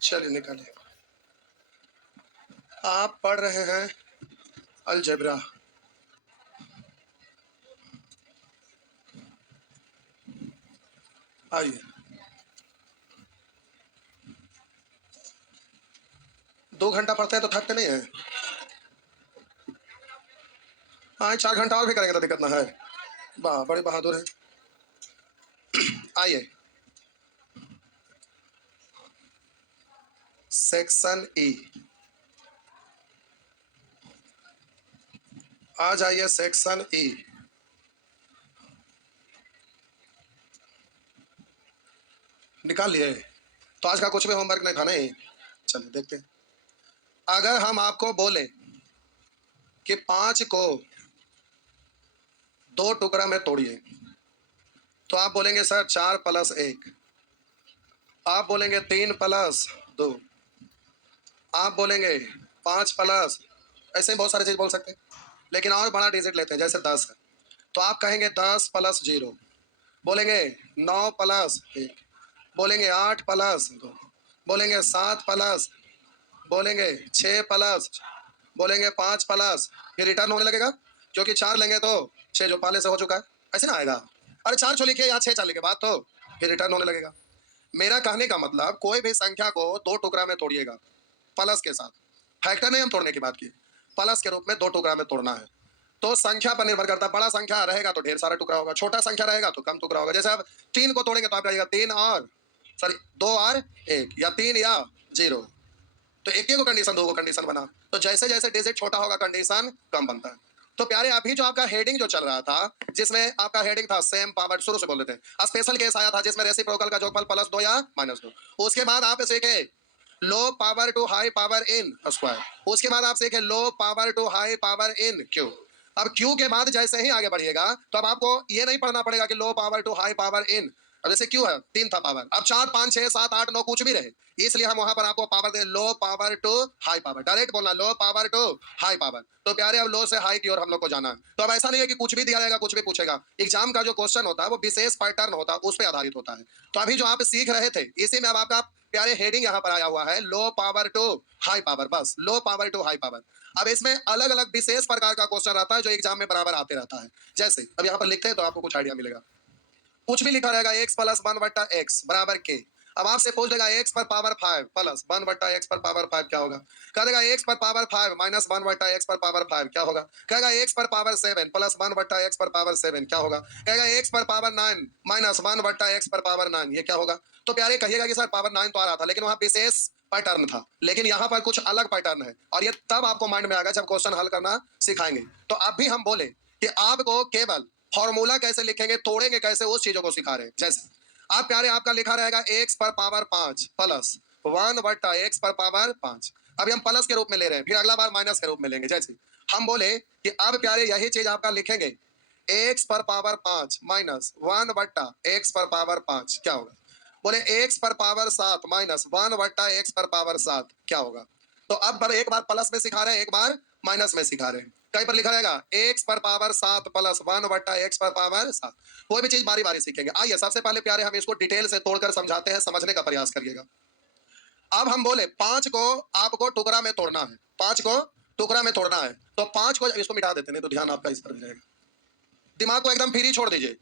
चलिए निकालिए। आप पढ़ रहे हैं अलजेब्रा। आइए, 2 घंटा पढ़ते हैं तो थकते नहीं है? हाँ, 4 घंटा और भी करेंगे तो दिक्कत ना है। वाह, बड़े बहादुर हैं। आइए, सेक्शन ई। आ जाइए सेक्शन ई। निकाल लिए? तो आज का कुछ भी होमवर्क नहीं था नहीं। चलिए देखते हैं। अगर हम आपको बोले कि 5 को 2 टुकड़ा में तोड़िए, तो आप बोलेंगे सर 4 + 1। आप बोलेंगे 3 + 2। आप बोलेंगे 5 प्लस, ऐसे ही बहुत सारे चीज बोल सकते हैं। लेकिन और बड़ा डिजिट लेते हैं, जैसे 10 है, तो आप कहेंगे 10 + 0। बोलेंगे 9 + 1। बोलेंगे 8 + 2। बोलेंगे 7 प्लस, बोलेंगे 6 प्लस, बोलेंगे 5 प्लस। फिर रिटर्न होने लगेगा, क्योंकि 4 लेंगे तो 6 जो पहले से हो चुका है, ऐसे ना आएगा। अरे 4 छो लिखिए या 6 चार लिखे बाद तो फिर रिटर्न होने लगेगा। मेरा कहने का मतलब, कोई भी संख्या को 2 टुकड़ा में तोड़िएगा प्लस के साथ। फैक्टर नहीं हम तोड़ने की बात की, प्लस के रूप में 2 टुकड़ा में तोड़ना है। तो संख्या पर निर्भर करता है। बड़ा संख्या रहेगा तो ढेर सारा टुकड़ा होगा, छोटा संख्या रहेगा तो कम टुकड़ा होगा। जैसे आप 3 को तोड़ेंगे तो आप कहिएगा 3 और सॉरी 2 और 1, या 3 या 0। तो एक ही को कंडीशन, 2 को कंडीशन बना। तो जैसे जैसे डिजिट छोटा होगा कंडीशन कम बनता है। तो प्यारे, अभी जो आपका हेडिंग जो चल रहा था, जिसमें आपका हेडिंग था सेम पावर, शुरू से बोल देते हैं, स्पेशल केस आया था जिसमें रेसिप्रोकल का जोगफल +2 या -2। उसके बाद आप सीखे low power to high power in square. उसके बाद आप सीखे low power to high power in cube. अब क्यू के बाद जैसे ही आगे बढ़िएगा तो अब आपको ये नहीं पढ़ना पड़ेगा कि low power to high power in. अब जैसे क्यू है 3 था पावर, अब 4 5 6 7 8 9 कुछ भी रहे, इसलिए हम वहां पर आपको पावर दे, low power to high power. Direct बोलना low power to high power. तो प्यारे, अब लो से हाई की ओर हम लोग को जाना है। तो अब ऐसा नहीं है कि कुछ भी दिया जाएगा कुछ भी पूछेगा। एग्जाम का जो क्वेश्चन होता है वो विशेष पैटर्न होता है, उस पर आधारित होता है। तो अभी जो आप सीख रहे थे, इसी में अब आपका प्यारे हेडिंग यहाँ पर आया हुआ है low power to high power, बस low power to high power. अब इसमें अलग अलग विशेष प्रकार का क्वेश्चन रहता है जो एग्जाम में बराबर आते रहता है। जैसे अब यहाँ पर लिखते हैं तो आपको कुछ आइडिया मिलेगा। कुछ भी लिखा रहेगा x + 1/x बराबर k। अब आपसे पूछ देगा x पर पावर 5 प्लस 1/x पर पावर 5 क्या होगा। कह देगा x पर पावर 5 माइनस 1/x पर पावर 5 क्या होगा। कहेगा x पर पावर 7 प्लस 1/x पर पावर 7 क्या होगा। कहेगा x पर पावर 9 माइनस 1/x पर पावर 9, ये क्या होगा। तो प्यारे, कहिएगा कि सर पावर 9 तो आ रहा था, लेकिन वहां विशेष पैटर्न था, लेकिन यहाँ पर कुछ अलग पैटर्न है, और ये तब आपको माइंड में आएगा जब क्वेश्चन हल करना सिखाएंगे। तो अब भी हम बोले कि आपको केवल फॉर्मूला कैसे लिखेंगे, तोड़ेंगे कैसे, उस चीजों को सिखा रहे हैं। जैसे आप प्यारे, आपका लिखा रहेगा x पर पावर 5 प्लस 1/x पर पावर 5। अभी हम प्लस के रूप में ले रहे हैं, फिर अगला बार माइनस के रूप में लेंगे। जैसे हम बोले कि अब प्यारे यही चीज आपका लिखेंगे x पर पावर 5 माइनस 1/x पर पावर 5 क्या होगा। बोले x पर पावर 7 माइनस 1/x पर पावर 7 क्या होगा। तो अब पर एक बार प्लस में सिखा रहे हैं, एक बार माइनस में सिखा रहे हैं। कहीं पर लिखा रहेगा x पर पावर 7 प्लस 1/x पर पावर 7। कोई भी चीज बारी बारी सीखेंगे। आइए सबसे पहले प्यारे हम इसको डिटेल से तोड़कर समझाते हैं, समझने का प्रयास करिएगा। अब हम बोले 5 को आपको टुकड़ा में तोड़ना है, 5 को टुकड़ा में तोड़ना है। तो 5 को, इसको मिटा देते, नहीं तो ध्यान आपका इस पर जाएगा। दिमाग को एकदम फ्री छोड़ दीजिए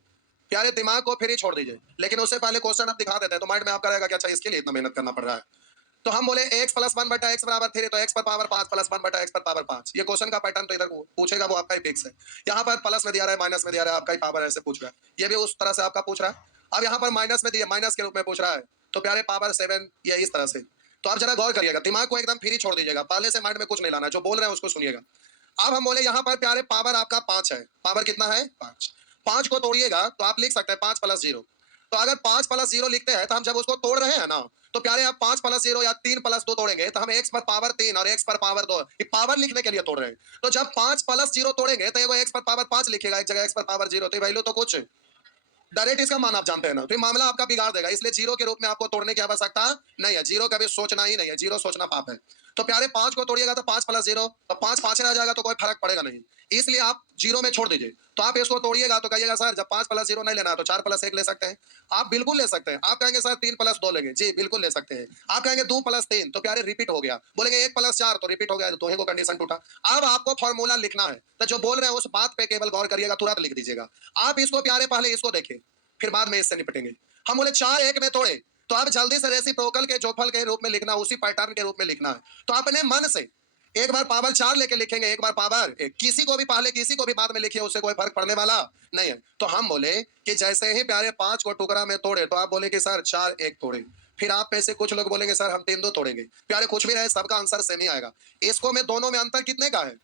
प्यारे, दिमाग को फ्री छोड़ दीजिए। लेकिन उससे पहले क्वेश्चन आप दिखा देते हैं तो माइंड में आपका रहेगा कि अच्छा इसके लिए इतना मेहनत करना पड़ रहा है। तो हम बोले x + 1/x बराबर 3, तो x पर पावर 5 प्लस 1/x पर पावर 5। ये क्वेश्चन का पैटर्न तो इधर पूछेगा, वो आपका ही फिक्स है। यहाँ पर प्लस में दिया रहा है, माइनस में दिया रहा है, आपका ही पावर ऐसे पूछ रहा है। ये भी उस तरह से आपका पूछ रहा है। अब यहाँ पर माइनस में दिया, माइनस के रूप में पूछ रहा है, तो प्यारे पावर 7 ये इस तरह से। तो आप जरा गौर करिएगा, दिमाग को एकदम फ्री छोड़ दीजिएगा, पहले से माइंड में कुछ नहीं लाना, जो बोल रहे हैं उसको सुनिएगा। अब हम बोले यहाँ पर प्यारे पावर आपका 5 है, पावर कितना है 5। 5 को तोड़िएगा तो आप लिख सकते हैं 5 + 0। तो अगर 5 + 0 लिखते हैं तो हम जब उसको तोड़ रहे हैं ना, तो प्यारे आप 5 + 0 या 3 + 2 तोड़ेंगे तो हम x पर पावर 3 और x पर पावर 2, ये पावर लिखने के लिए तोड़ रहे हैं। तो जब 5 + 0 तोड़ेंगे तो ये x पर पावर 5 लिखेगा, एक जगह x पर पावर 0, तो वैल्यू तो कुछ डायरेक्ट इसका मान आप जानते हैं ना, तो ये मामला आपका बिगाड़ देगा। इसलिए जीरो के रूप में आपको तोड़ने की आवश्यकता नहीं है, जीरो कभी सोचना ही नहीं है, जीरो सोचना पाप है। तो प्यारे 5 को तोड़िएगा तो 5 प्लस 0, तो 5 5 रह जाएगा तो कोई फर्क पड़ेगा नहीं, इसलिए आप 0 में छोड़ दीजिए। तो आप इसको तोड़िएगा तो कहिएगा सर जब 5 प्लस 0 नहीं लेना है तो 4 प्लस 1 ले सकते हैं। आप बिल्कुल ले सकते हैं। आप कहेंगे सर 3 प्लस 2 लेंगे, जी बिल्कुल ले सकते हैं। आप कहेंगे 2 प्लस 3, तो प्यारे रिपीट हो गया। बोलेंगे 1 प्लस 4, तो रिपीट हो गया, तो को कंडीशन टूटा। अब आपको फॉर्मूला लिखना है, तो जो बोल रहे हैं उस बात पे केवल गौर करिएगा, तुरंत लिख दीजिएगा। आप इसको प्यारे पहले इसको देखिए, फिर बाद में इससे निपटेंगे। हम बोले 4 1 में तोड़े, तो आप जल्दी से रेसिप्रोकल के जोड़फल के रूप में लिखना, उसी पैटर्न के रूप में लिखना है। तो अपने मन से एक बार पावर 4 लेके लिखेंगे, एक बार पावर 1, किसी को भी पहले किसी को भी बाद में लिखिए, उससे कोई फर्क पड़ने वाला नहीं है। तो हम बोले कि जैसे ही प्यारे 5 को टुकड़ा में तोड़े, तो आप बोले कि सर 4 1 तोड़े। फिर आप में से कुछ लोग बोलेंगे सर हम 3 2 तोड़ेंगे। प्यारे कुछ भी रहे, सबका आंसर सेम ही आएगा। इसको में दोनों में अंतर कितने का है,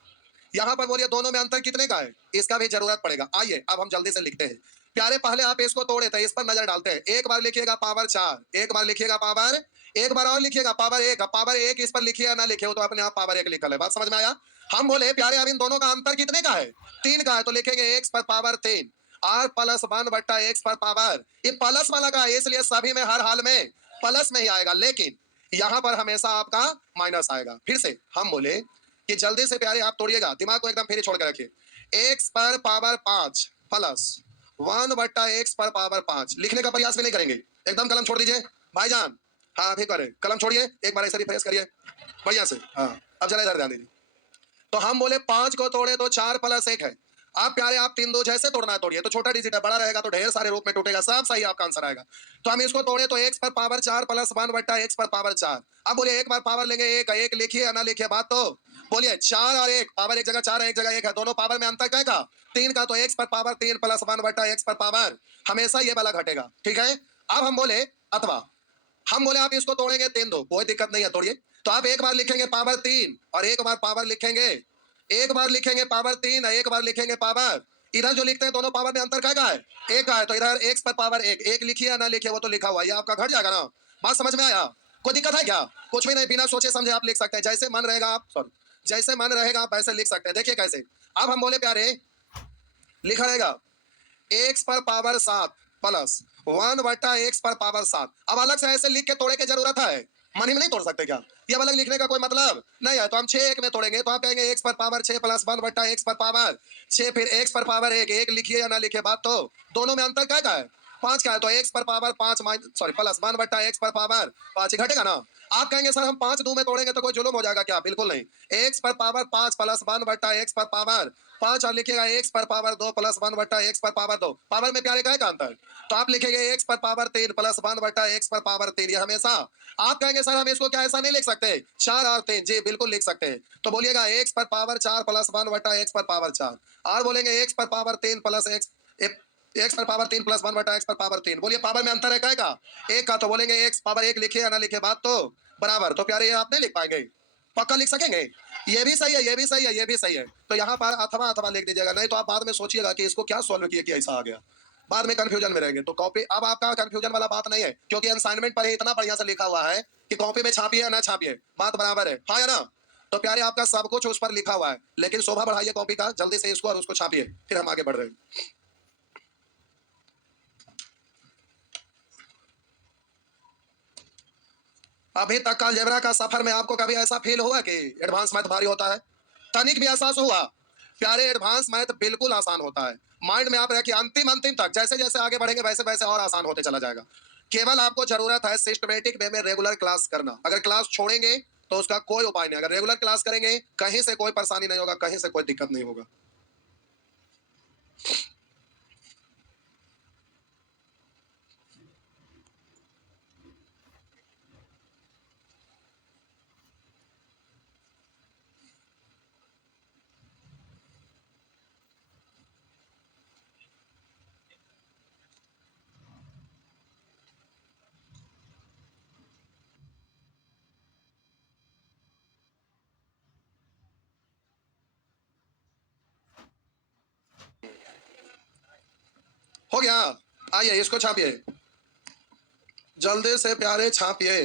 यहाँ पर बोलिए दोनों में अंतर कितने का है, इसका भी जरूरत पड़ेगा। आइए अब हम जल्दी से लिखते हैं। प्यारे पहले आप इसको तोड़े थे, इस पर नजर डालते हैं। एक बार लिखिएगा पावर 4, एक बार लिखिएगा पावर, एक बार और लिखिएगा पावर 1। पावर 1 इस पर लिखिए या ना लिखिए, तो अपने आप पावर 1 लिखा है। बात समझ में आया। हम बोले प्यारे अब इन दोनों का अंतर कितने का है, 3 का है, तो लिखेंगे x पर पावर 3 r प्लस 1 बट्टा x पर पावर, ये प्लस वाला का है, इसलिए सभी में हर हाल में प्लस में ही आएगा, लेकिन यहाँ पर हमेशा आपका माइनस आएगा। फिर से हम बोले कि जल्दी से प्यारे आप तोड़िएगा, दिमाग को एकदम फ्री छोड़ के रखिए। x पर पावर 5 प्लस 1 बट्टा x पर पावर 5, लिखने का प्रयास भी नहीं करेंगे, एकदम कलम छोड़ दीजिए भाईजान। हाँ अभी करें, कलम छोड़िए, एक बार ऐसे रिफ्रेश करिए बढ़िया से। हाँ अब जरा इधर ध्यान दीजिए। तो हम बोले 5 को तोड़े तो 4 प्लस 1 है। आप प्यारे आप 3 2 जैसे तोड़ना है तोड़िए, तो छोटा डिजिट है, बड़ा रहेगा तो ढेर सारे रूप में टूटेगा, सब सही आपका आंसर आएगा। तो हम इसको तोड़े तो x पर पावर 4 प्लस 1 बट्टा x पर पावर 4। अब बोलिए एक बार पावर लेंगे, एक एक लिखिए या ना लिखिए, बात तो बोलिए। 4 और 1, पावर एक जगह 4 है, एक जगह 1 है, दोनों पावर में अंतर क्या का, 3 का, तो x पर पावर 3 प्लस 1 बट्टा x पर पावर, हमेशा ये वाला घटेगा, ठीक है। अब हम बोले अथवा हम बोले आप इसको तोड़ेंगे 3 2, कोई दिक्कत नहीं है, तोड़िए। तो आप एक बार लिखेंगे पावर 3 और एक बार पावर लिखेंगे, एक बार लिखेंगे पावर 3 और एक बार लिखेंगे पावर। इधर जो लिखते हैं दोनों पावर में अंतर क्या का है, एक का है, तो इधर x पर पावर 1, एक लिखिए या ना लिखिए वो तो लिखा हुआ है, ये आपका घट जाएगा ना। बात समझ में आया, कोई दिक्कत है क्या, कुछ भी नहीं, बिना सोचे समझे आप लिख सकते हैं, जैसे मन रहेगा आप, सॉरी जैसे मन रहेगा आप वैसे लिख सकते हैं। देखिए कैसे, अब हम बोले प्यारे लिखा रहेगा x पर पावर 7 प्लस 1 बट्टा x पर पावर 7। अब अलग से ऐसे लिख के तोड़े की जरूरत है, मन ही में नहीं तोड़ सकते क्या, ये अलग लिखने का कोई मतलब नहीं है। तो हम 6 1 में तोड़ेंगे, तो आप कहेंगे x पर पावर 6 प्लस 1 बट्टा x पर पावर 6, फिर x पर पावर 1, एक लिखिए या ना लिखिए, बात तो दोनों में अंतर क्या का है, 5 का है, तो x पर पावर 5 सॉरी प्लस 1 बट्टा x पर पावर 5, घटेगा ना। आप कहेंगे सर हम 5 2 में तोड़ेंगे तो कोई जुलूम हो जाएगा क्या, बिल्कुल नहीं। x पर पावर 5 प्लस 1 बट्टा x पर पावर 5, और लिखिएगा x पर पावर 2 प्लस 1 बट्टा x पर पावर 2, पावर में प्यारे का अंतर, तो आप लिखेंगे x पर पावर 3 प्लस 1 बट्टा x पर पावर 3, ये हमेशा। आप कहेंगे सर हम इसको क्या ऐसा नहीं लिख सकते, 4 और 3, जी बिल्कुल लिख सकते हैं। तो बोलिएगा x पर पावर 4 प्लस 1 बट्टा x पर पावर 4, और बोलेंगे x पर पावर 3 प्लस x पर पावर 3 प्लस 1 बटा x पर पावर 3। बोलिए पावर में अंतर है क्या का, एक का, तो बोलेंगे x पावर 1 लिखिए या ना लिखिए, बात तो बराबर। तो प्यारे ये आप नहीं लिख पाएंगे, पक्का लिख सकेंगे, ये भी सही है, ये भी सही है, ये भी सही है। तो यहाँ पर अथवा अथवा लिख दीजिएगा, नहीं तो आप बाद में सोचिएगा कि इसको क्या सॉल्व किया कि ऐसा आ गया, बाद में कंफ्यूजन में रहेंगे। तो कॉपी अब आपका कंफ्यूजन वाला बात नहीं है, क्योंकि असाइनमेंट पर ही इतना बढ़िया से लिखा हुआ है कि कॉपी में छापिए या ना छापिए, बात बराबर है, हाँ या ना। तो प्यारे आपका सब कुछ उस पर लिखा हुआ है, लेकिन शोभा बढ़ाइए कॉपी का, जल्दी से इसको और उसको छापिए, फिर हम आगे बढ़ रहे हैं। अभी तक का अलजेब्रा का सफर में आपको कभी ऐसा फील हुआ कि एडवांस मैथ भारी होता है, तनिक भी एहसास हुआ। प्यारे एडवांस मैथ बिल्कुल आसान होता है, माइंड में आप रखिए, अंतिम अंतिम तक जैसे जैसे आगे बढ़ेंगे वैसे वैसे और आसान होते चला जाएगा। केवल आपको जरूरत है सिस्टमेटिक वे में रेगुलर क्लास करना। अगर क्लास छोड़ेंगे तो उसका कोई उपाय नहीं, अगर रेगुलर क्लास करेंगे कहीं से कोई परेशानी नहीं होगा, कहीं से कोई दिक्कत नहीं होगा। हो गया, आइए इसको छापिए, जल्दी से प्यारे छापिए।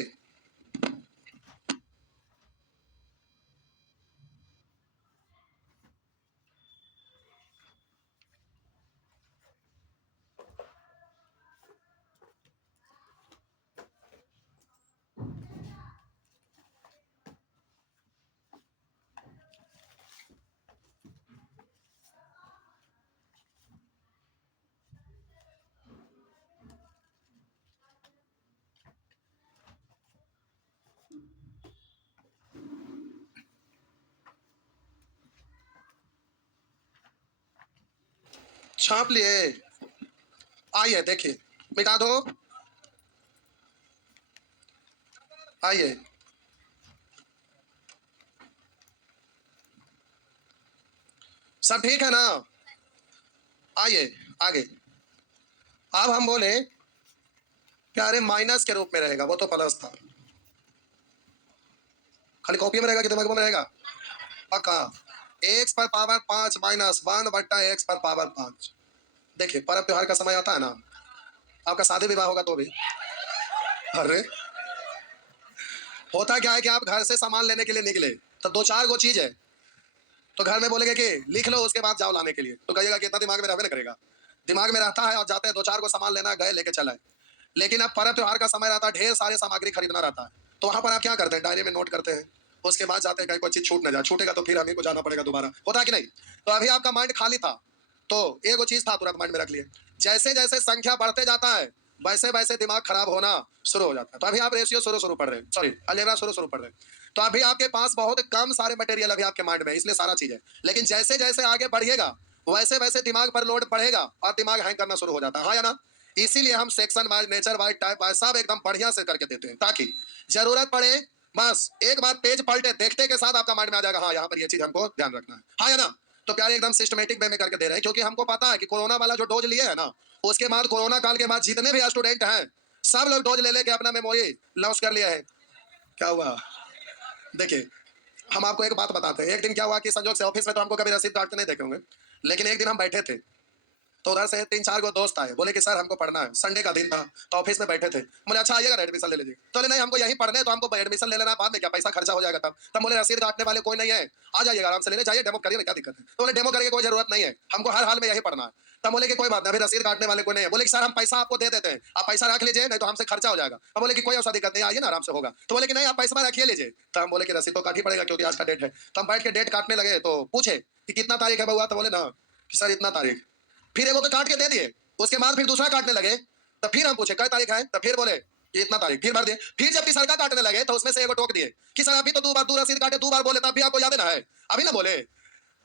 छाप लिए। आइए देखिए, मिटा दो। आइए, सब ठीक है ना? आइए आगे। अब हम बोले कि अरे माइनस के रूप में रहेगा, वो तो प्लस था। खाली कॉपी में रहेगा कि दिमाग में रहेगा? पक्का। एक्स पर पावर 5 माइनस 1 बट्टा एक्स पर पावर 5। देखिए, पर्व त्योहार का समय आता है ना, आपका शादी विवाह होगा तो भी, अरे होता क्या है कि आप घर से सामान लेने के लिए निकले तो दो चार गो चीज है, तो घर में बोलेंगे कि लिख लो, उसके बाद जाओ लाने के लिए, तो कहिएगा कि इतना दिमाग में रहने ना करेगा। दिमाग में रहता है और जाते हैं, दो चार को सामान लेना गए, लेके चला है। लेकिन अब पर्व त्योहार का समय रहता है, ढेर सारे सामग्री खरीदना रहता है, तो वहां पर आप क्या करते हैं? डायरी में नोट करते हैं, उसके बाद जाते हैं, कहीं कोई चीज छूट ना जाए, छूटेगा तो फिर हमें को जाना पड़ेगा दोबारा, होता है कि नहीं? तो अभी आपका माइंड खाली था, तो एक चीज था, तुरंत माइंड में रख लिए। जैसे जैसे संख्या बढ़ते जाता है, वैसे वैसे दिमाग खराब होना शुरू हो जाता है। तो अभी आप रेशियो शुरू पढ़ रहे हैं, सॉरी अलजेब्रा शुरू पढ़ रहे हैं, तो अभी आपके पास बहुत कम सारे मटेरियल अभी आपके माइंड में, इसलिए सारा चीज है। लेकिन जैसे जैसे आगे बढ़िएगा, वैसे वैसे दिमाग पर लोड बढ़ेगा और दिमाग हैंग करना शुरू हो जाता है, हाँ या ना? इसीलिए हम section wise, nature wise, type wise सब एकदम बढ़िया से करके देते हैं, ताकि जरूरत पड़े बस एक बार पेज पलटे देखते के साथ आपका माइंड में आ जाएगा, हाँ यहाँ पर ये चीज हमको ध्यान रखना है, हाँ या ना? तो प्यारे एकदम सिस्टमेटिक वे में करके दे रहे हैं, क्योंकि हमको पता है कि कोरोना वाला जो डोज लिए है ना, उसके बाद कोरोना काल के बाद जितने भी स्टूडेंट हैं, सब लोग डोज ले लेके अपना मेमोरी लॉस कर लिया है। क्या हुआ? देखिए, हम आपको एक बात बताते हैं। एक दिन क्या हुआ कि संजोग से ऑफिस में तो हमको कभी रसीद काटते नहीं देखे होंगे, लेकिन एक दिन हम बैठे थे, तो उधर से तीन चार गो दोस्त आए, बोले कि सर हमको पढ़ना है। संडे का दिन था, तो ऑफिस में बैठे थे। बोले अच्छा आइएगा, एडमिशन ले लीजिए। तो बोले नहीं, हमको यही पढ़ना है, तो हमको एडमिशन ले लेना, बाद में क्या पैसा खर्चा हो जाएगा। तब बोले रसीद काटने वाले कोई नहीं है, आ जाइएगा आराम से ले जाइए, डेमो करिए, क्या दिक्कत है? तो बोले डेमो करने की कोई जरूरत नहीं है, हमको हर हाल में यही पढ़ना है। तब बोले कि कोई बात नहीं, अभी रसीद काटने वाले कोई नहीं है। बोले कि सर हम पैसा आपको दे देते हैं, आप पैसा रख लीजिए, नहीं तो हमसे खर्चा हो जाएगा। अब बोले कि कोई ऐसा दिक्कत नहीं, आइए ना आराम से होगा। तो बोले कि नहीं, आप पैसा रखिए लीजिए। तो हम बोले कि रसीद तो काट ही पड़ेगा, क्योंकि आज का डेट है। तो हम बैठ के डेट काटने लगे, तो पूछे कि कितना तारीख है बउआ? तो बोले ना कि सर इतना तारीख। फिर एगो तो काट के दे दिए, उसके बाद फिर दूसरा काटने लगे, तो फिर हम पूछे कई तारीख है? तो फिर बोले कि इतना तारीख, फिर भर दिए। फिर जब तीसरा काटने लगे, तो उसमें से एगो टोक दिए कि सर अभी तो दो बार दो रसीद काटे, दो बार बोले, तब भी आपको याद ना है, अभी ना बोले।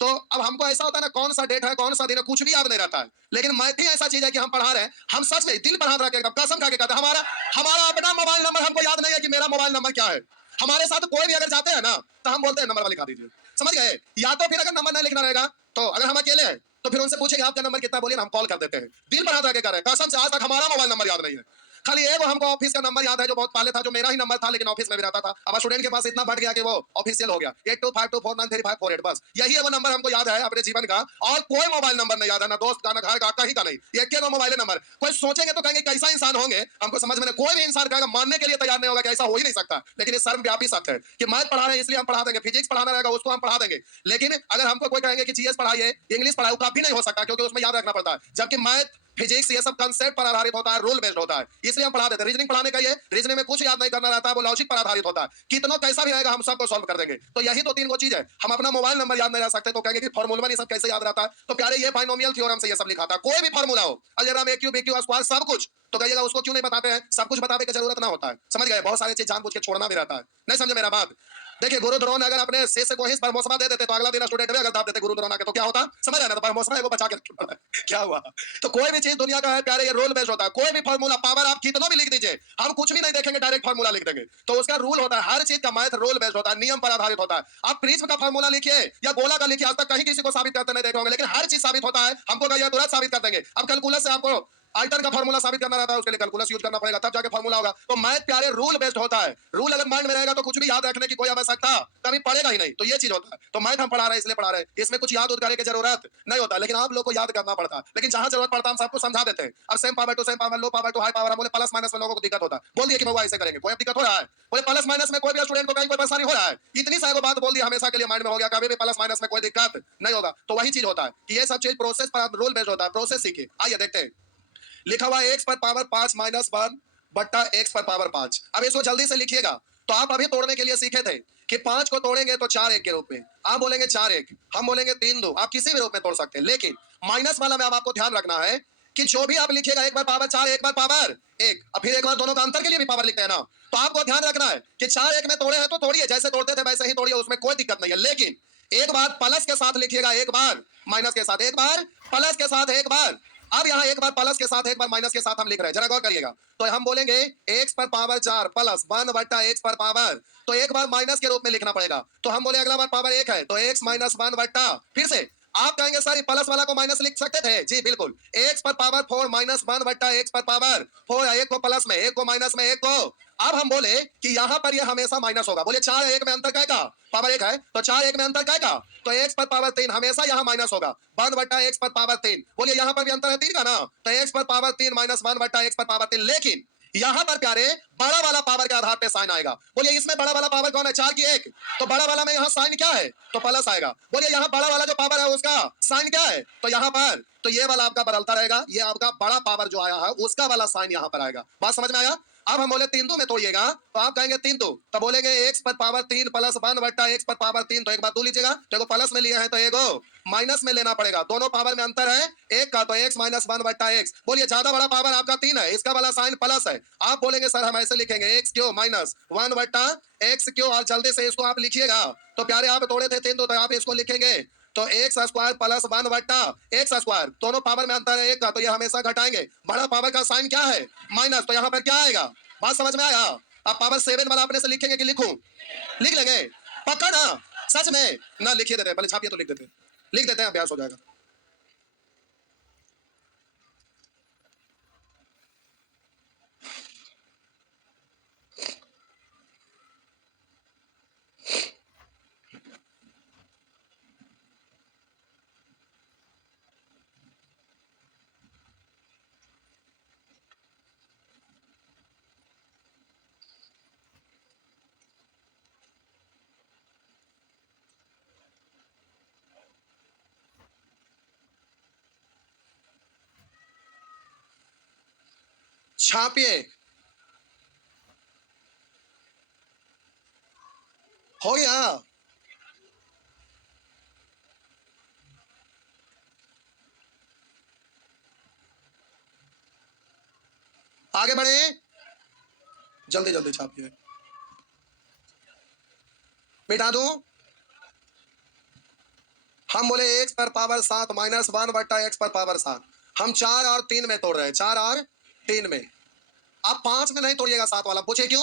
तो अब हमको ऐसा होता है ना, कौन सा डेट है, कौन सा दिन है, कुछ भी याद नहीं रहता है। लेकिन मैथ ही ऐसा चीज है कि हम पढ़ा रहे हैं, हम सच में दिल पर हाथ रख के एकदम कसम खा के कहते हैं, हमारा हमारा अपना मोबाइल नंबर हमको याद नहीं है कि मेरा मोबाइल नंबर क्या है। हमारे साथ कोई भी अगर जाते हैं ना, तो हम बोलते हैं नंबर लिखा दीजिए, समझ गए? या तो फिर अगर नंबर नहीं लिखना रहेगा, तो अगर हम अकेले हैं तो फिर उनसे पूछेंगे आपका नंबर कितना, बोलिए, हम कॉल कर देते हैं। दिल पर हाथ रख के कह रहे हैं, कसम से आज तक हमारा मोबाइल नंबर याद नहीं है। खाली एक हमको ऑफिस का नंबर याद है, जो बहुत पहले था, जो मेरा ही नंबर था, लेकिन ऑफिस में भी रहता था। अब स्टूडेंट के पास इतना बढ़ गया कि वो ऑफिशियल हो गया, 8252493548, बस यही है वो नंबर हमको याद है अपने जीवन का। और कोई मोबाइल नंबर नहीं याद है, ना दोस्त का, ना घर का, कहीं का नहीं, ये एक मोबाइल नंबर। कोई सोचेंगे तो कहेंगे कैसा इंसान होंगे, हमको समझ में नहीं। कोई भी इंसान कहेगा, मानने के लिए तैयार नहीं होगा कि ऐसा हो ही नहीं सकता। लेकिन ये सर्वव्यापी सत्य है कि मैथ पढ़ा रहे हैं इसलिए हम पढ़ा देंगे, फिजिक्स पढ़ाना रहेगा उसको हम पढ़ा देंगे। लेकिन अगर हमको कोई कहेंगे कि जीएस पढ़ाइए, इंग्लिश पढ़ाओ, कभी नहीं हो सकता, क्योंकि उसमें याद रखना पड़ता है। जबकि मैथ, फिजिक्स, ये सब कंसेप्ट पर आधारित होता है, रूल बेस्ड होता है, इसलिए हम पढ़ा देते हैं। रीजनिंग पढ़ाने का ये, रीजनिंग में कुछ याद नहीं करना रहता है, वो लॉजिक पर आधारित होता है। कितना कैसा भी आएगा हम सबको सॉल्व कर देंगे। तो यही तो तीन वो चीज है। हम अपना मोबाइल नंबर याद नहीं रख सकते, तो कहेंगे कि फार्मूला ये सब कैसे याद रहता है? तो प्यारे ये बाइनोमियल थ्योरम से ये सब लिखा था। कोई भी फार्मूला हो, अलजेब्रा में, क्यूब, क्यू स्क्वायर, सब कुछ, तो कहिएगा उसको क्यों नहीं बताते हैं? सब कुछ बताने की जरूरत ना होता है, समझ गए? बहुत सारी चीज जानबूझ के छोड़ना भी रहता है, नहीं समझे मेरा बात? देखिए, गुरु द्रोण अगर अपने शेष को हिस्स पर मौसमा दे देते, तो अगला दिन स्टूडेंट भी अगर दाब देते गुरु द्रोण के, तो क्या होता? समझ आया ना? तो मौसमा को बचा के रखना पड़ा है। क्या हुआ? तो कोई भी चीज दुनिया का है प्यारे, ये रूल बेस्ड होता है। कोई भी फार्मूला, पावर आप कितना भी लिख दीजिए, हम कुछ भी नहीं देखेंगे, डायरेक्ट फार्मूला लिख देंगे। तो उसका रूल होता है, हर चीज का मैथ रूल बेस्ड होता है, नियम पर आधारित होता है। आप प्रिज्म का फार्मूला लिखिए या गोला का लिखिए, आज तक कहीं किसी को साबित करते नहीं देखोगे, लेकिन हर चीज साबित होता है। हमको कहिए तुरंत साबित कर देंगे। अब कैलकुलस से आपको आल्टर का फार्मूला साबित करना रहता है, उसके लिए कैलकुलस यूज करना पड़ेगा, तब जाके फार्मूला होगा। तो मैथ प्यारे रूल बेस्ड होता है। रूल अगर माइंड में रहेगा तो कुछ भी याद रखने की कोई आवश्यकता कभी पड़ेगा ही नहीं। तो ये चीज होता है। तो मैथ हम पढ़ा रहे हैं इसलिए पढ़ा रहे हैं, इसमें कुछ याद करने की जरूरत नहीं होता, लेकिन आप लोग को याद करना पड़ता है। लेकिन जहां जरूरत पड़ता है हम सबको समझा देते हैं। अब same power to same power, low power to high power, हम बोले प्लस माइनस में लोगों को दिक्कत होता है, बोल दिए कि बाबा ऐसे करेंगे, कोई दिक्कत हो रहा है? बोले प्लस माइनस में कोई भी स्टूडेंट को कहीं कोई परेशानी हो रहा है? इतनी सारी बात बोल दी, हमेशा के लिए माइंड में हो गया, कभी भी प्लस माइनस में कोई दिक्कत नहीं होगा। तो वही चीज होता है कि ये सब चीज प्रोसेस पर रूल बेस्ड होता है। प्रोसेस सीखिए, आइए देखते हैं। लिखा हुआ एक्स पर पावर 5 माइनस 1 बट्टा एक्स पर पावर 5। अब इसको जल्दी से लिखिएगा। तो आप अभी तोड़ने के लिए सीखे थे कि 5 को तोड़ेंगे तो 4 1 के रूप में, आप बोलेंगे 4 1, हम बोलेंगे 3 2, आप किसी भी रूप में तोड़ सकते हैं। लेकिन माइनस वाला में अब आपको ध्यान रखना है कि जो भी आप लिखिएगा, एक बार पावर 4, एक बार पावर 1, और फिर एक बार दोनों का अंतर के लिए भी पावर लिखते हैं ना, तो आपको ध्यान रखना है कि 4 1 में तोड़े हैं तो तोड़िए, जैसे तोड़ते थे वैसे ही तोड़िए, उसमें कोई दिक्कत नहीं है। लेकिन एक बार प्लस के साथ लिखिएगा, एक बार माइनस के साथ, एक बार प्लस के साथ, एक बार। अब यहाँ एक बार प्लस के साथ एक बार माइनस के साथ हम लिख रहे हैं, जरा गौर करिएगा। तो हम बोलेंगे x पर पावर 4 प्लस 1 बटा x पर पावर, तो एक बार माइनस के रूप में लिखना पड़ेगा। तो हम बोले अगला बार पावर 1 है तो x माइनस 1 बटा, फिर से आप कहेंगे सर ये प्लस वाला को माइनस लिख सकते थे, जी बिल्कुल। x पर पावर 4 माइनस 1 बटा x पर पावर 4, एक को प्लस में, एक को माइनस में, एक को। अब हम बोले कि यहाँ पर ये हमेशा माइनस होगा। बोलिए 4 1 में अंतर क्या का, पावर 1 है तो 4 1 में अंतर क्या का, तो x पर पावर 3 हमेशा यहाँ माइनस होगा, 1 बटा x पर पावर 3। बोलिए यहाँ पर भी अंतर है 3 का ना, तो x पर पावर 3 माइनस 1 बटा x पर पावर 3। लेकिन यहाँ पर प्यारे बड़ा वाला पावर के आधार पे साइन आएगा। बोलिए इसमें बड़ा वाला पावर कौन है, 4 की 1, तो बड़ा वाला में यहाँ साइन क्या है, तो प्लस आएगा। बोलिए यहाँ बड़ा वाला जो पावर है उसका साइन क्या है, तो यहाँ पर, तो ये वाला आपका बदलता रहेगा, ये आपका बड़ा पावर जो आया है उसका वाला साइन यहाँ पर आएगा। बात समझ में आया। अब हम बोले 3 2 में तोड़िएगा तो आप कहेंगे 3 2, तो बोलेंगे x पर पावर 3 प्लस 1 बटा x पर पावर 3, तो एक बार 2 लीजिएगा, तो एक प्लस में लिया है तो एक माइनस में लेना पड़ेगा। दोनों पावर में अंतर है एक का, तो x माइनस 1 बटा x। बोलिए ज्यादा बड़ा पावर आपका 3 है, इसका वाला साइन प्लस है। आप बोलेंगे सर हम ऐसे लिखेंगे x क्यों माइनस 1 बटा x क्यों, और जल्दी से इसको आप लिखिएगा। तो प्यारे आप तोड़े थे 3 2, तो आप इसको लिखेंगे तो एक्स स्क्वायर प्लस 1 बटा एक्स स्क्वायर, दोनों पावर में अंतर है एक का, तो ये हमेशा घटाएंगे। बड़ा पावर का साइन क्या है, माइनस, तो यहाँ पर क्या आएगा। बात समझ में आया। अब पावर 7 वाला अपने से लिखेंगे कि लिखूं, लिख लेंगे पक्का ना, सच में ना, लिखिए देते हैं, पहले छापिए तो लिख देते हैं, लिख देते हैं, अभ्यास हो जाएगा। छापिए, हो गया। आगे बढ़े, जल्दी जल्दी छापिए, मिटा दूं। हम बोले x पर पावर 7 माइनस 1 बटा x पर पावर 7, हम 4 और 3 में तोड़ रहे हैं, 4 और 3 में। आप 5 में नहीं तोड़िएगा 7 वाला, पूछे क्यों,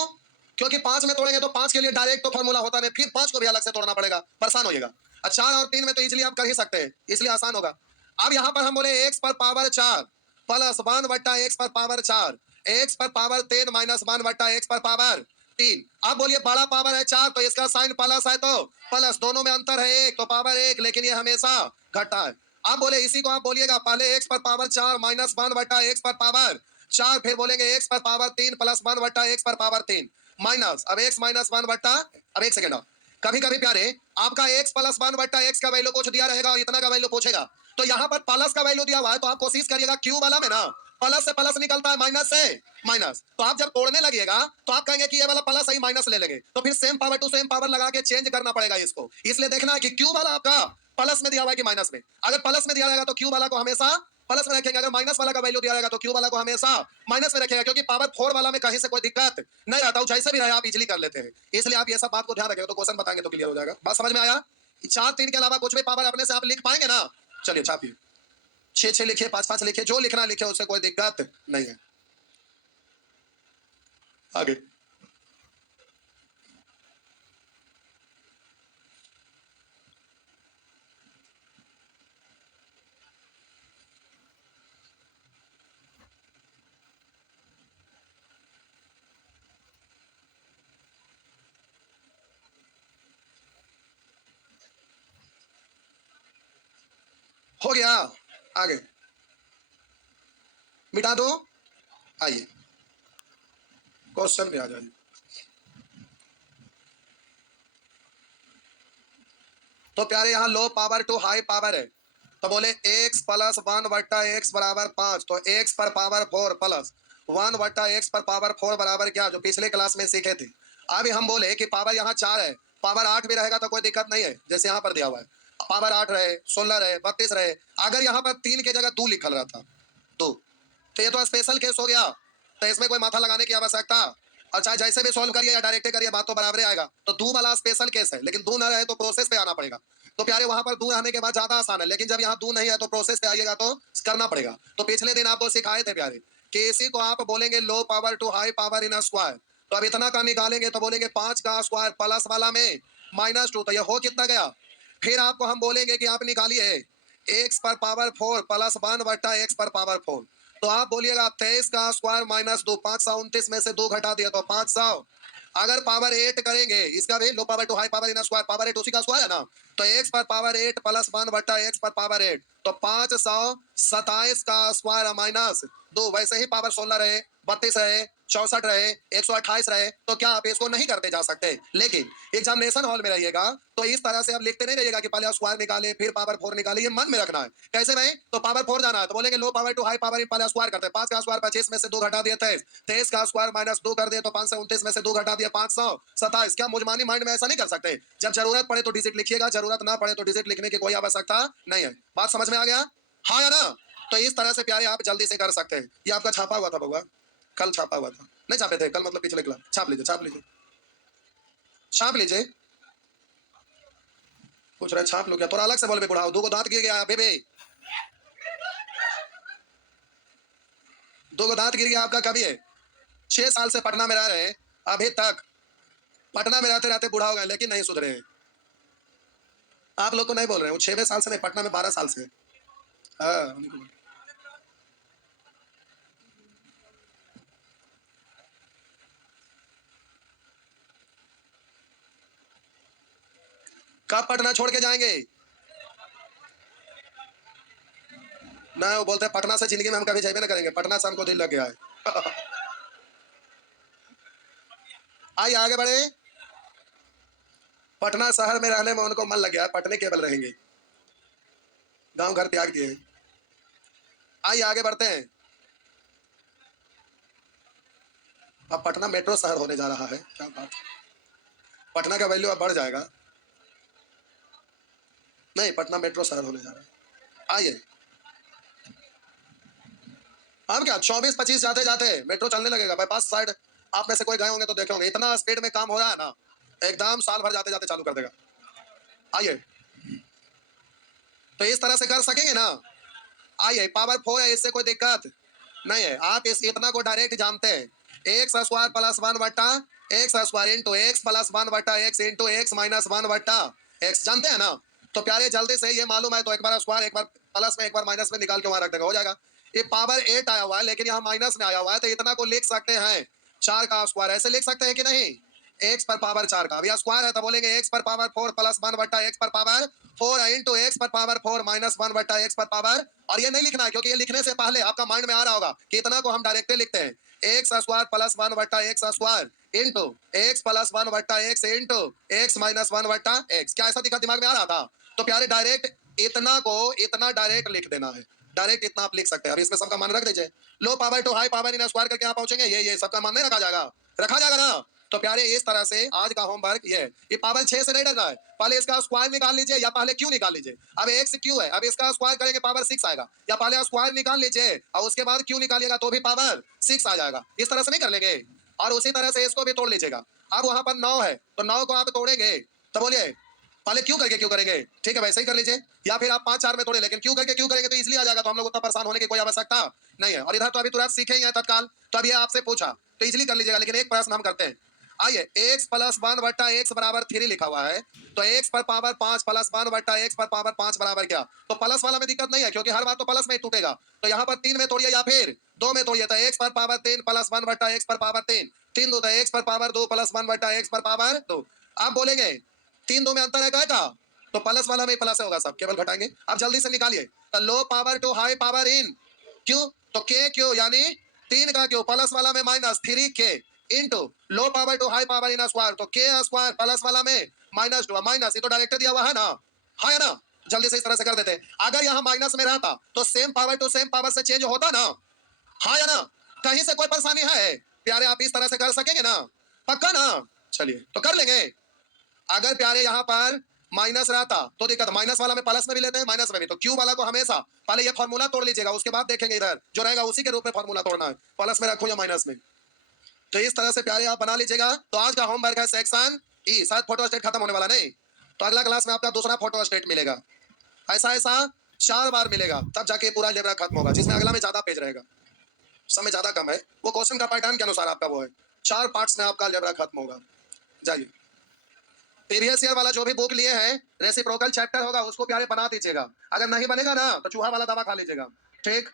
क्योंकि 5 में तोड़ेंगे तो 5 के लिए डायरेक्ट तो फॉर्मूला होता है, फिर 5 को भी अलग से तोड़ना पड़ेगा, परेशान होइएगा। 4 और 3 में तो इजीली आप कर ही सकते हैं, इसलिए आसान होगा। अब यहाँ पर हम बोले x पर पावर 4 प्लस 1 बटा x पर पावर 4, x पर पावर 3 माइनस 1 बटा x पर पावर 3। अब बोलिए बड़ा पावर है 4 तो इसका साइन प्लस है, तो प्लस, दोनों में अंतर है 1 तो पावर 1, लेकिन ये हमेशा घटा है। अब बोले इसी को आप बोलिएगा पहले x पर पावर 4 माइनस 1 बटा x पर पावर 4, फिर बोलेंगे x पर पावर 3 प्लस 1 बटा x पर पावर 3 माइनस, अब x माइनस 1 बटा, अब एक सेकंड, कभी कभी प्यारे आपका x प्लस 1 बटा x का वैल्यू कुछ दिया रहेगा और इतना का वैल्यू पूछेगा, तो यहाँ पर प्लस का वैल्यू दिया हुआ है, तो आप कोशिश करिएगा क्यू वाला में ना प्लस से प्लस निकलता है, माइनस से माइनस, तो आप जब तोड़ने लगिएगा तो आप कहेंगे कि ये वाला प्लस ही माइनस ले लेंगे, तो फिर same power to same power लगा के चेंज करना पड़ेगा इसको। इसलिए देखना है कि क्यू वाला आपका प्लस में दिया हुआ है कि माइनस में। अगर प्लस में दिया रहेगा तो क्यू वाला को हमेशा प्लस में रखेंगे, अगर माइनस वाला का वैल्यू दिया रहेगा तो क्यू वाला को हमेशा माइनस में रखेगा, क्योंकि पावर 4 वाला में कहीं से कोई दिक्कत नहीं रहता, जैसे भी रहे आप इजीली कर लेते हैं। इसलिए आप ये सब बात को ध्यान रखेंगे तो क्वेश्चन बताएंगे तो क्लियर हो जाएगा। बात समझ में आया। 4 3 के अलावा कुछ भी पावर अपने से आप लिख पाएंगे ना। चलिए छापिए, 6 6 लिखिए, 5 5 लिखिए, जो लिखना लिखिए, उससे कोई दिक्कत नहीं है। आगे हो गया, आगे मिटा दो, आइए क्वेश्चन पे आ जाइए। तो प्यारे यहाँ low power to high power है, तो बोले x प्लस 1 बटा x बराबर 5, तो x पर पावर 4 प्लस 1 बटा x पर पावर 4 बराबर क्या, जो पिछले क्लास में सीखे थे। अभी हम बोले कि पावर यहाँ 4 है, पावर 8 भी रहेगा तो कोई दिक्कत नहीं है, जैसे यहाँ पर दिया हुआ है पावर 8 रहे, 16 रहे, 32 रहे। अगर यहाँ पर 3 की जगह 2 लिखल रहता 2, तो ये तो स्पेशल केस हो गया, तो इसमें कोई माथा लगाने की आवश्यकता और चाहे जैसे भी सॉल्व करिए या डायरेक्ट करिए बात तो बराबर आएगा। तो दो वाला स्पेशल केस है, लेकिन दो ना रहे तो प्रोसेस पे आना पड़ेगा। तो प्यारे वहां पर दो रहने के बाद ज्यादा आसान है, लेकिन जब यहाँ दो नहीं है तो प्रोसेस पे आइएगा तो करना पड़ेगा। तो पिछले दिन आपको सिखाए थे प्यारे कि इसी को आप बोलेंगे low power to high power in square. तो अब इतना का निकालेंगे तो बोलेंगे 5 का स्क्वायर प्लस वाला में -2, तो ये हो कितना गया। फिर आपको हम बोलेंगे कि आप निकालिए एक्स पर पावर 4 प्लस 1 बट्टा एक्स पर पावर 4। तो आप बोलिएगा 23 का स्क्वायर -2, 529 में से 2 घटा दिया तो 500। अगर पावर 8 करेंगे इसका भी low power to high power in square, power 8 उसी का स्क्वायर है ना। तो एक्स पर पावर 8 प्लस 1 बट्टा एक्स पर पावर 8, तो 527 का स्क्वायर -2। वैसे ही पावर 16 रहे, 32 रहे, 64 रहे, 128 रहे, तो क्या आप इसको नहीं करते जा सकते। लेकिन एग्जामिनेशन हॉल में रहिएगा तो इस तरह से आप लिखते नहीं रहिएगा कि पहले स्क्वायर निकाले फिर पावर 4 निकाले, ये मन में रखना है। कैसे भाई, तो पावर 4 जाना है तो बोलेंगे low power to high power पहले स्क्वायर करते हैं। 5 का स्क्वायर 25 में से 2 घटा दिया 23, 23 का स्क्वायर -2 कर दिए तो 529 में से 2 घटा दिया 527। क्या मुजमानी माइंड में ऐसा नहीं कर सकते। जब जरूरत पड़े तो डिजिट लिखिएगा, जरूरत ना पड़े तो डिजिट लिखने की कोई आवश्यकता नहीं है। बात समझ में आ गया, हाँ या ना। तो इस तरह से प्यारे आप जल्दी से कर सकते हैं। ये आपका छापा हुआ था बउआ, कल छापा हुआ था, नहीं छापे थे कल, मतलब पिछले क्लास। छाप लीजिए, छाप लीजिए, छाप लीजिए। पूछ रहे छाप लो क्या, थोड़ा अलग से बोल, बुढ़ाओ 2 दांत गिर गया बेबे, 2 दांत गिर गया आपका। कभी है 6 साल से पटना में रह रहे हैं, अभी तक पटना में रहते रहते बूढ़ा हो गए लेकिन नहीं सुधरे हैं। आप लोग को नहीं बोल रहे हैं, वो 6 साल से नहीं, पटना में 12 साल से। हाँ, कब पटना छोड़ के जाएंगे ना। वो बोलते हैं पटना से जिंदगी में हम कभी जाए ना करेंगे, पटना से हमको दिल लग गया है। आइए आगे बढ़े। पटना शहर में रहने में उनको मन लग गया है, पटने केवल रहेंगे, गांव घर त्याग दिए। आइए आगे बढ़ते हैं। अब पटना मेट्रो शहर होने जा रहा है, क्या बात। पटना का वैल्यू अब बढ़ जाएगा। नहीं, पटना मेट्रो शहर होने जा रहा है। आइए, हम क्या 24-25 जाते जाते मेट्रो चलने लगेगा। बाईपास साइड आप में से कोई गए होंगे तो देखे होंगे, इतना स्पीड में काम हो रहा है ना, एकदम साल भर जाते जाते चालू कर देगा। आइए, तो इस तरह से कर सकेंगे ना। आइए, पावर 4 है, इससे कोई दिक्कत नहीं है। आप इस इतना को डायरेक्ट जानते हैं, एक्स स्क्वायर प्लस 1 बट्टा x square into x plus 1 बट्टा एक्स इंटू एक्स माइनस 1 बट्टा एक्स, जानते हैं ना। तो प्यारे जल्दी से ये मालूम है तो एक बार स्क्वायर, एक बार प्लस में, एक बार माइनस में निकाल के वहां रख देगा, हो जाएगा। ये पावर 8 आया हुआ है लेकिन यहाँ माइनस में आया हुआ है, तो इतना को लिख सकते हैं 4 का स्क्वायर, ऐसे लिख सकते हैं कि नहीं। एक्स पर पावर 4 का, अभी स्क्वायर है तो बोलेंगे एक्स पर पावर 4 प्लस 1 बट्टा एक्स पर पावर 4 इंटू एक्स पर पावर 4 माइनस 1 बट्टा एक्स पर पावर। और ये नहीं लिखना है क्योंकि ये लिखने से पहले आपका माइंड में आ रहा होगा कि इतना को हम डायरेक्ट लिखते हैं, एक्स स्क्वायर प्लस 1 बट्टा x square into x plus 1 बट्टा एक्स इंटू एक्स माइनस 1 बट्टा एक्स। क्या ऐसा दिमाग में आ रहा था। तो प्यारे डायरेक्ट इतना को इतना डायरेक्ट लिख देना है, डायरेक्ट इतना आप लिख सकते हैं। अब इसमें सबका मान रख दीजिए, low power to high power in square करके आप पहुंचेंगे, ये सबका मान नहीं रखा जाएगा, रखा जाएगा ना। तो प्यारे इस तरह से आज का होमवर्क ये है। ये पावर 6 से नहीं डरना है, पहले इसका स्क्वायर निकाल लीजिए या पहले क्यू निकाल लीजिए। अब एक्स क्यू है, अब इसका स्क्वायर करेंगे पावर 6 आएगा, या पहले स्क्वायर निकाल लीजिए और उसके बाद क्यू निकालिएगा तो भी पावर 6 आ जाएगा। इस तरह से नहीं कर लेंगे। और उसी तरह से इसको भी तोड़ लीजिएगा। अब वहां पर 9 है तो 9 को आप तोड़ेंगे तो बोलिए पहले क्यों करके क्यों करेंगे, ठीक है वैसे ही कर लीजिए। या फिर आप 5-4 में तोड़े, लेकिन क्यों करके क्यों करेंगे तो इजली आ जाएगा, तो हम लोग उतना परेशान होने की कोई आवश्यकता नहीं है। और इधर तो अभी तुरंत सीखे ही हैं तत्काल, तो अभी आपसे पूछा तो इजली कर लीजिएगा। लेकिन एक प्रश्न हम करते हैं, आइए एक्स प्लस 1 बट्टा एक्स बराबर 3 लिखा हुआ है, तो एक्स पर पावर 5 प्लस 1 बट्टा एक्स पर पावर 5 बराबर क्या। तो प्लस वाला में दिक्कत नहीं है क्योंकि हर बार तो प्लस में ही टूटेगा। तो यहाँ पर 3 में तोड़िए या फिर 2 में तोड़िए, तो एक्स पर पावर 3 प्लस 1 बट्टा एक्स पर पावर 3, 3 2 तो एक्स पर पावर 2 प्लस 1 बट्टा एक्स पर पावर 2। आप बोलेंगे 3 2 में अंतर है क्या, तो प्लस वाला में प्लस होगा, सब केवल घटाएंगे। आप जल्दी से निकालिए, तो low power to high power in cube, तो के क्यू यानी 3 का क्यू, प्लस वाला में -3 के into low power to high power in square, तो के स्क्वायर प्लस वाला में -2 माइनस, ये तो डायरेक्ट दिया हुआ है ना, हाँ है ना। जल्दी से इस तरह से कर देते हैं। अगर यहाँ माइनस में रहता तो same power to same power से चेंज होता ना, हाँ या ना। कहीं से कोई परेशानी है प्यारे, आप इस तरह से कर सकेंगे ना, पक्का ना। चलिए तो कर लेंगे। अगर प्यारे यहाँ पर माइनस रहता तो दिक्कत, माइनस वाला में प्लस में भी लेते हैं, माइनस में भी, तो क्यू वाला को हमेशा पहले ये फॉर्मूला तोड़ लीजिएगा, उसके बाद देखेंगे इधर जो रहेगा उसी के रूप में फॉर्मूला तोड़ना है, प्लस में रखूं या माइनस में। तो इस तरह से प्यारे आप बना लीजिएगा। तो आज का होमवर्क है सेक्शन ई। शायद फोटो स्टेट खत्म होने वाला नहीं, तो अगला क्लास में आपका दूसरा फोटो स्टेट मिलेगा। ऐसा ऐसा 4 बार मिलेगा, तब जाके पूरा अलजेब्रा खत्म होगा, जिसमें अगला में ज्यादा पेज रहेगा, समय ज्यादा कम है। वो क्वेश्चन का पैटर्न के अनुसार आपका वो है, 4 पार्ट्स में आपका अलजेब्रा खत्म होगा। जाइए, प्रीवियस ईयर वाला जो भी बुक लिए हैं, रेसिप्रोकल चैप्टर होगा उसको प्यारे बना दीजिएगा। अगर नहीं बनेगा ना तो चूहा वाला दवा खा लीजिएगा, ठीक।